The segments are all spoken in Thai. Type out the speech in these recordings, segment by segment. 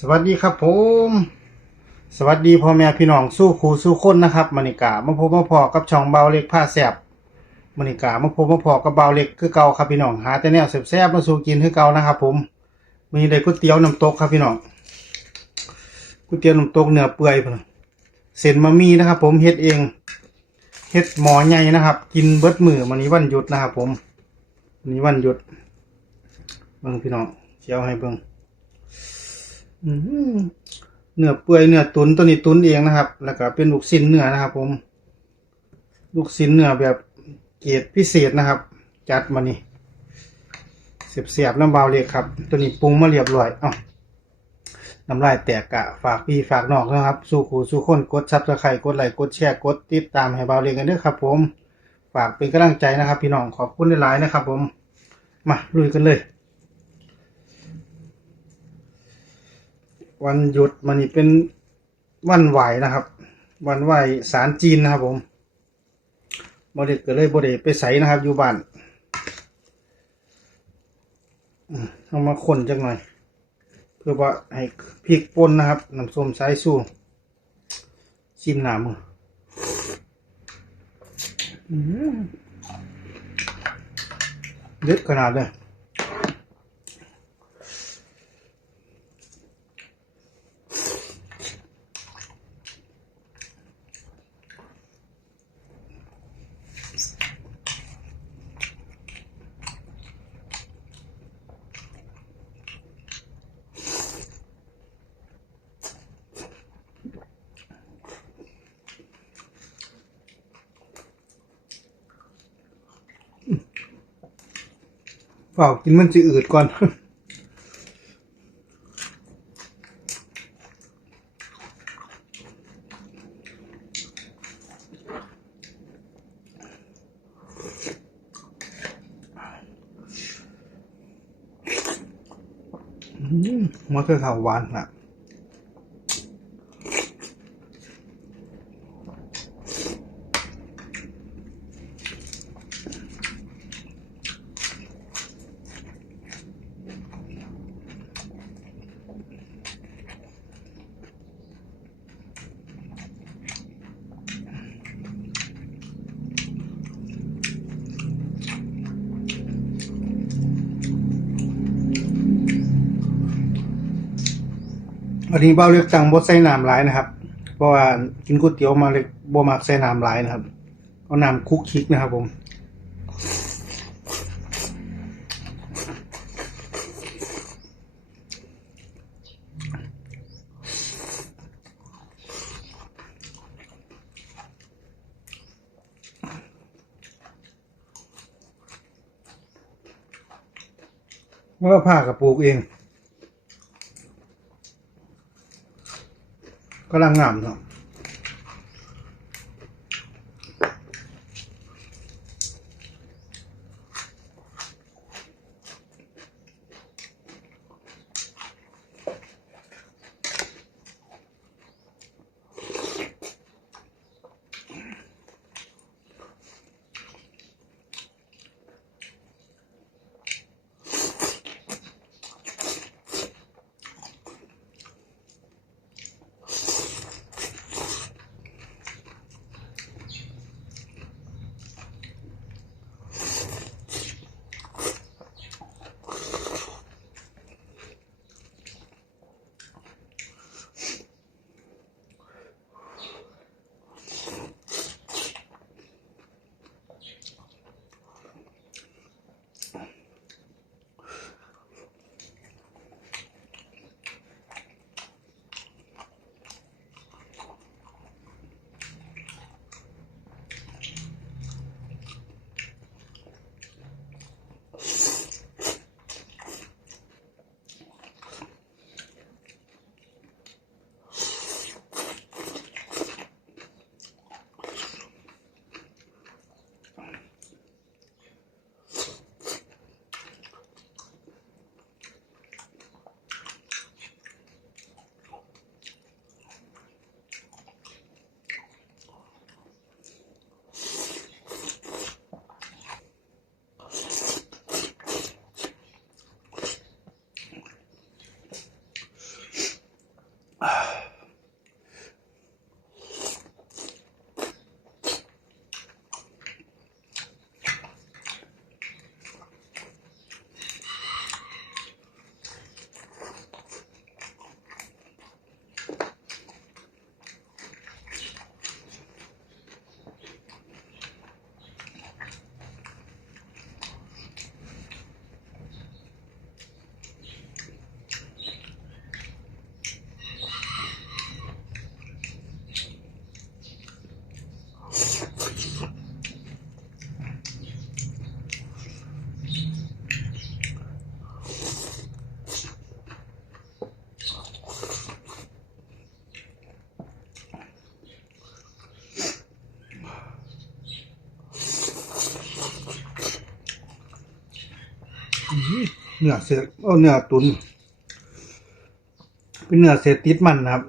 สวัสดีครับผมสวัสดีพ่อแม่พี่น้องสู้ครูสู้คนนะครับมณิกามาพบมาพอกับช่องเบาเล็กผ้าแสบมณิกามาพบมาพอกับเบาเล็กคือเก่าครับพี่น้องหาแต่แนวแซ่บๆมาสู่กินคือเก่านะครับผมมีได้ก๋วยเตี๋ยวน้ำตกครับพี่น้องก๋วยเตี๋ยวน้ำตกเนื้อเปื่อยพุ่นเส้นมามีนะครับผมเฮ็ดเองเฮ็ดหม้อใหญ่นะครับกินเบิดมื้อมื้อนี้วันหยุดนะครับผมวันนี้วันหยุดเบิ่งพี่น้องเจียวให้เบิ่งเนื้อเปื่อยเนื้อตุ๋นตัวนี้ตุ๋นเองนะครับแล้วก็เป็นลูกชิ้นเนื้อนะครับผมลูกชิ้นเนื้อแบบเกรดพิเศษนะครับจัดมานี่เสียบๆน้ำเบาเลยครับตัวนี้ปรุงมาเรียบร้อยน้ำลายแตกกะฝากพี่ฝากน้องนะครับสู้ขู่สู้คนกดซับสไครต์กดไลค์กดแชร์กดติดตามให้เบาเลยกันด้วยครับผมฝากเป็นกำลังใจนะครับพี่น้องขอบคุณหลายๆนะครับผมมาลุยกันเลยวันหยุดมันนี่เป็นวันไหวนะครับวันไหวศาลจีนนะครับผมบริเกิดเลยบริไปใส่นะครับอยู่บ้านเอามาคนจังหน่อยเพื่อว่าให้พริกป่นนะครับน้ำส้มสายสู้ชิมหนามือเด็ดขนาดเลยเปล่ากินมันจะอืดก่อนมะเขือเทศหวานนะอันนี้เบาเลือกจังบดใส่น้ำหลายนะครับเพราะว่ากินก๋วยเตี๋ยวมาเล็กบ่มักใส่น้ำหลายนะครับเอาน้ำคุกคิกนะครับผมว่าผ้ากับปลูกเองกำลังงามเนาะ เนื้อเสือเนื้อตุนเป็นเนื้อเศษติดมันนะครับ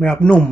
แบบหนุ่ม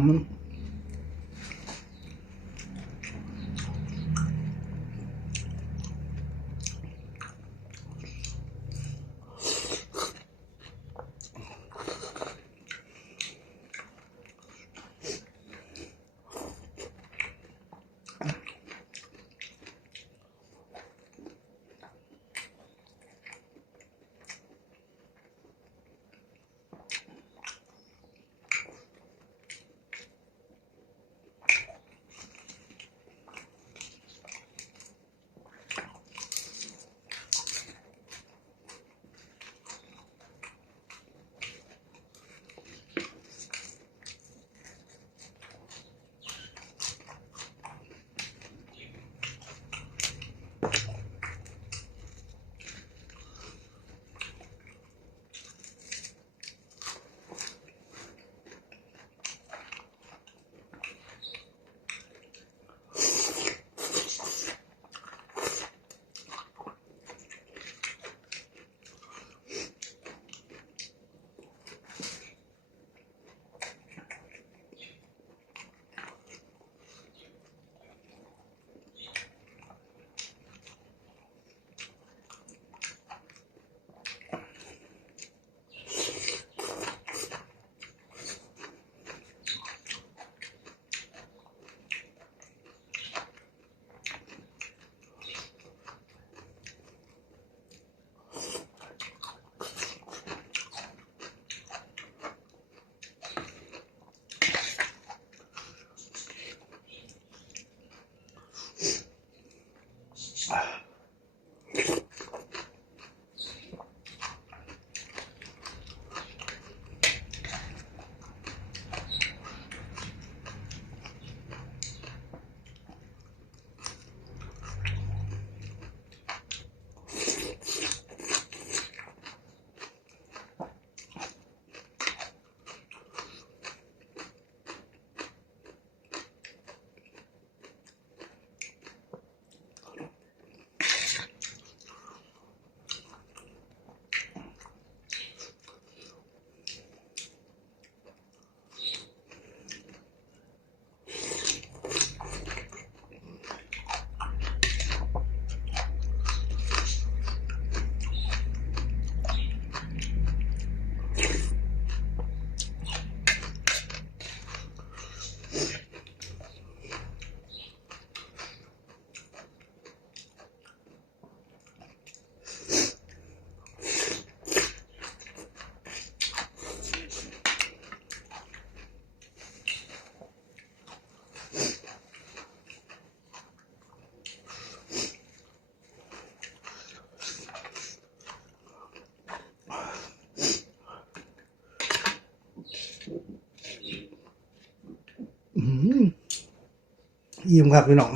ยิ้มครับพี่น้อง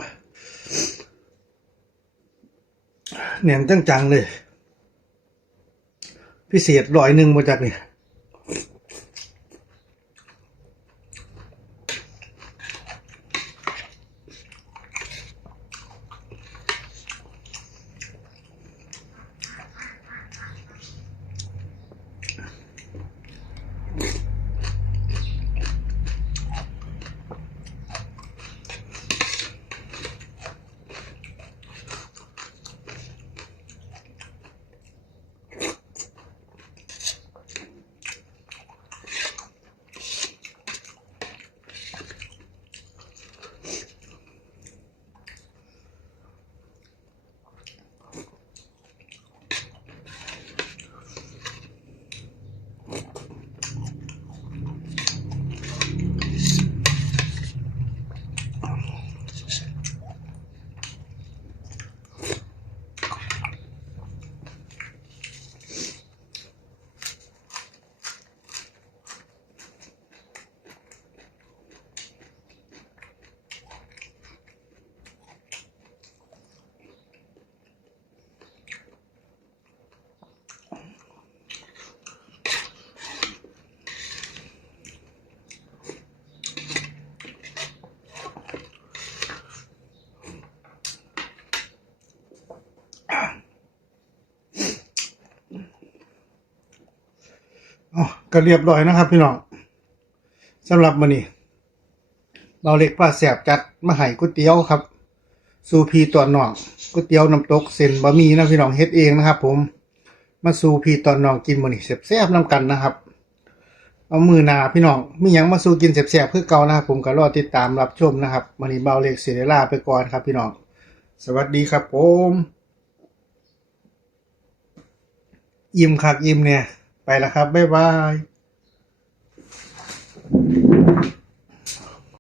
แหนมจังๆเลยพิเศษ100มาจากนี่ก็เรียบร้อยนะครับพี่น้องสำหรับมื้อนี้เราเล็กป้าแสบจัดมาให้ก๋วยเตี๋ยวครับซูพีตอนน้องก๋วยเตี๋ยวน้ำตกเส้นบะหมี่นะพี่น้องเฮ็ดเองนะครับผมมาซูพีตอนน้องกินมื้อนี้แซ่บๆนํกันนะครับเอามือหน้าพี่น้องมีหยังมาสู่กินแซ่บๆคือเก่านะครับผมก็รอติดตามรับชมนะครับมื้อนี้เบาเล็กสิได้ลาไปก่อนครับพี่น้องสวัสดีครับผมอิ่มคักอิ่มเนี่ยไปแล้วครับบ๊ายบาย